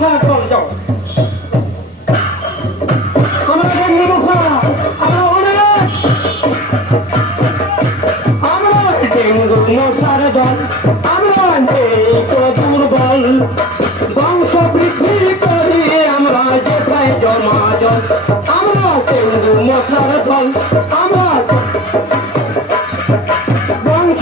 মশা চল যাও আমরা মশা আমরা অনেক আমরা ডেঙ্গু মশার দল আমরা নেই তো দুর্বল বংশ বৃদ্ধি করি আমরা যেথায় জমা জল আমরা ডেঙ্গু মশার দল আমরা বংশ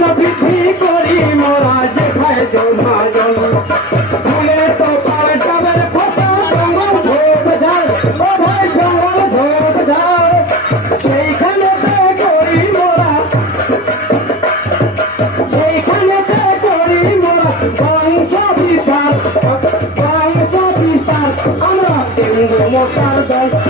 আমরা ডেঙ্গু মশার দল আমরা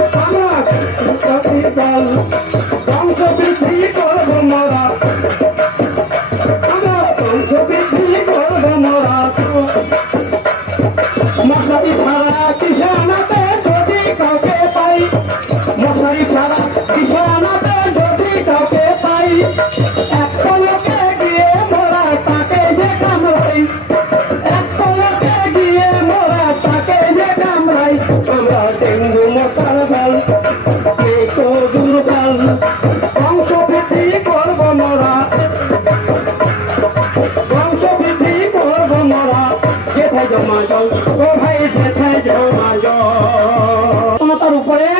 উপরে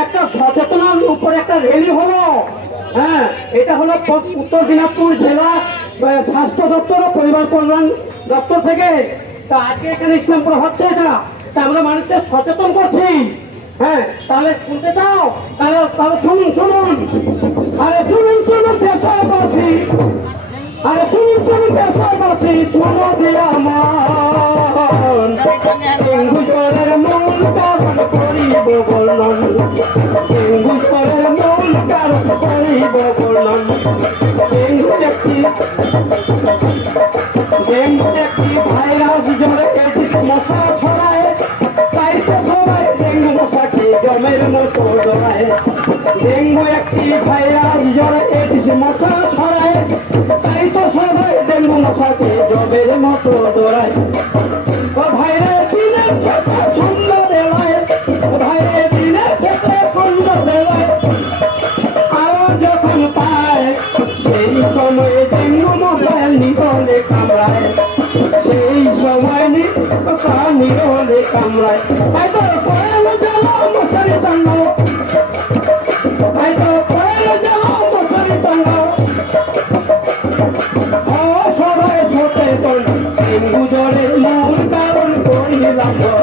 একটা সচেতনার উপরে একটা র্যালি হলো। হ্যাঁ এটা হলো উত্তর দিনাজপুর জেলা স্বাস্থ্য দপ্তর ও পরিবার কল্যাণ দপ্তর থেকে। তা আজকে এখানে ইসলামপুর হচ্ছে এটা। তা আমরা মানুষকে সচেতন করছি। হ্যাঁ তাহলে শুনতে চাও? তাহলে তাহলে শুনুন শুনুন। আরে শুনুন শুনুন দেশবাসী আরে শুনুন শুনুন দেশবাসী শুনো দিয়া মান জ্বরের মূল কারণ করিব বর্ণন। জ্বরের মূল কারণ করিব মতো জড়ায় ডেঙ্গু একটি ভাইরাস জ্বরে এডিস মশা ছড়ায় তাই তো সবাই ডেঙ্গু মশাকে জমের মতো ও ভাইরে দিনের কামড়ায় সবাই